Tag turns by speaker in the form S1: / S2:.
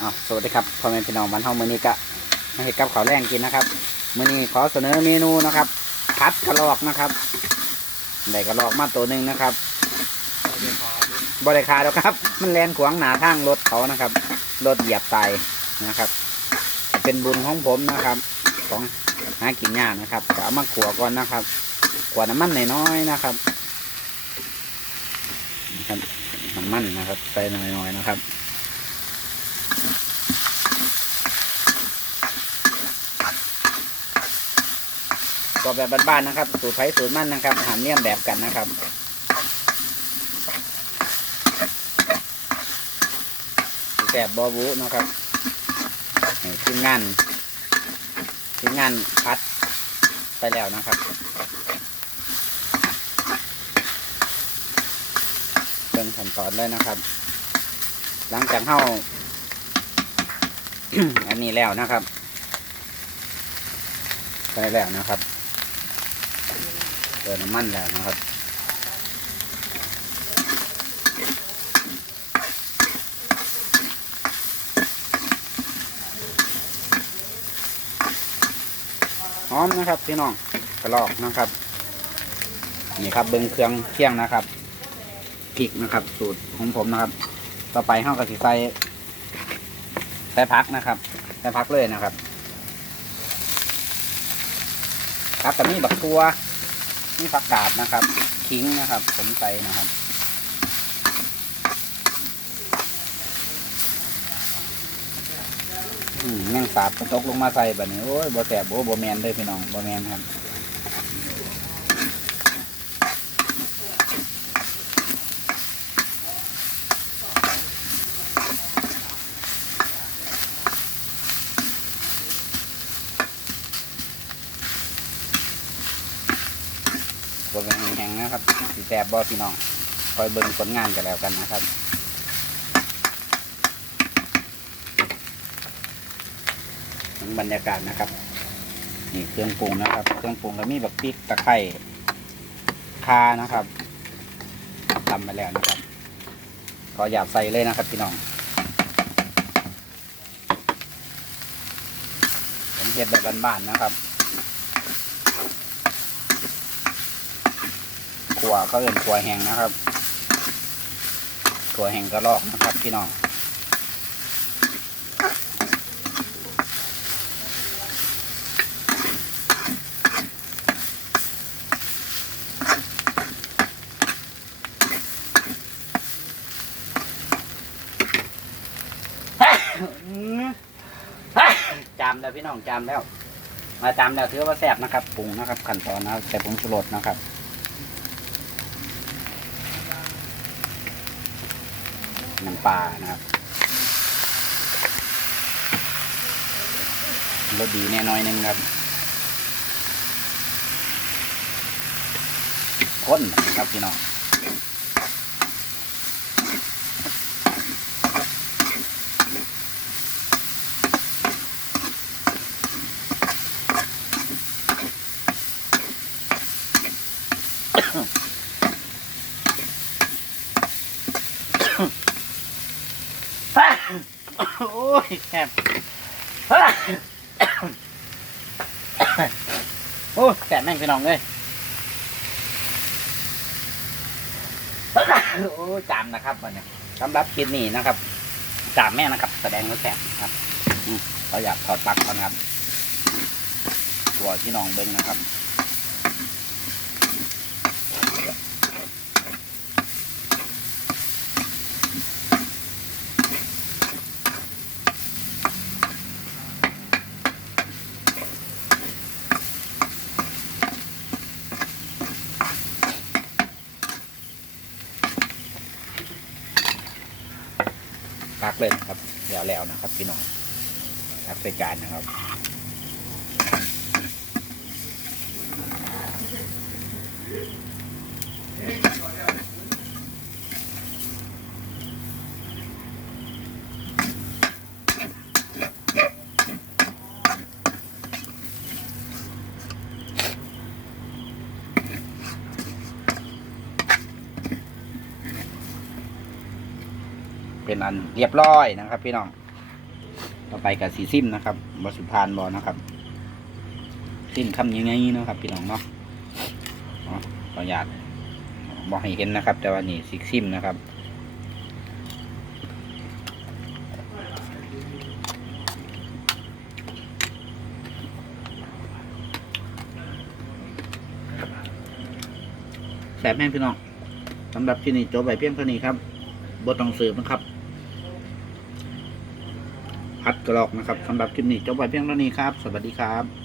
S1: อ้าวสวัสดีครับพ่อแม่พี่น้องบ้านเฮามื้อนี้ก็มาเฮ็ดกับข้าวแรงกินนะครับมื้อนี้ขอเสนอเมนูนะครับผัดกระรอกนะครับได้กระรอกมาตัวหนึ่งนะครับบริคาแล้วครับ มันแลนขวางหนาทางรถเขานะครับรถเหยียบตายนะครับ เป็นบุญของผมนะครับ ของหากินยากนะครับเอามาขัวก่อนนะครับขัวน้ำมันน้อยๆนะครับนะครับน้ำมันนะครับใส่น้อยๆนะครับ ก็แบบบ้านๆนะครับ สูตรไผ่สูตรมันนะครับหามเลี่ยมแบบกันนะครับแสบบอบูนะครับให้ทีมงานทีมงานพัดไปแล้วนะครับเป็นขั้นตอนเลยนะครับ หลังจากเข้าอันนี้แล้วนะครับไปแล้วนะครับ ติมน้ำมันแล้วนะครับหอมนะครับพี่น้องกระลอกนะครับ นี่ครับเบิ้งเครื่องเคี่ยงนะครับพริกนะครับ สูตรของผมนะครับ ต่อไปห้ากระสีใส่ใส่พักนะครับใส่พักเลยนะครับครับแต่มีบักตัว นี่ผักกาดนะครับ ขิงนะครับ ผมใส่นะครับ อืมแมงสาบตกลงมาใส่แบบนี้โอ้ยบ่แสบโอ้บ่แมนเลยพี่น้องบ่แมนครับ นแห้งๆนะครับสิแสบบ่พี่น้องคอยเบิ่งผลงานกันแล้วกันนะครับบรรยากาศนะครับนี่เครื่องปรุงนะครับ เครื่องปรุงก็มีแบบพริกตะไคร้คานะครับทำมาแล้วนะครับก็อยากใส่เลยนะครับพี่น้องผมเฮ็ดแบบบ้านๆนะครับ ขัวเขาเอื่นขัวแห้งนะครับขัวแห้งกระลอกนะครับพี่น้องจามแล้วพี่น้องจามแล้วมาจามแล้วถือว่าแซ่บนะครับปรุงนะครับขั้นตอนนะครับใส่ผงชูรสนะครับ น้ำปลานะครับรสดีแน่น้อยหนึงครับข้นนะครับพี่น้อง โอ้ยแคบโอ้ยแสบแม่งพี่น้องเลยโอ้ยจามนะครับวันนี้สำหรับคลิปนี้นะครับจามแม่นะครับ แสดงว่าแสบนะครับเราอยากถอดปลั๊กก่อนครับตัวพี่น้องเบิ้งนะครับ พักเลยนะครับแล้วแล้วนะครับ พี่น้องพักใส่จานนะครับ เป็นอันเรียบร้อยนะครับ พี่น้อง ต่อไปกับสีซิมนะครับบสุพานบอนะครับซิมคำยังไงนะครับ พี่น้องเนาะขออนุญาตบอกให้เห็นนะครับ แต่ว่านี่ซิซิมนะครับแสบแม่งพี่น้องสำหรับที่นี่จบไปเพียงเท่านี้ครับบทต้องสิร์ฟนะครับ พัดกรอกนะครับสำหรับคลิปนี้จบไปเพียงเท่านี้ครับ สวัสดีครับ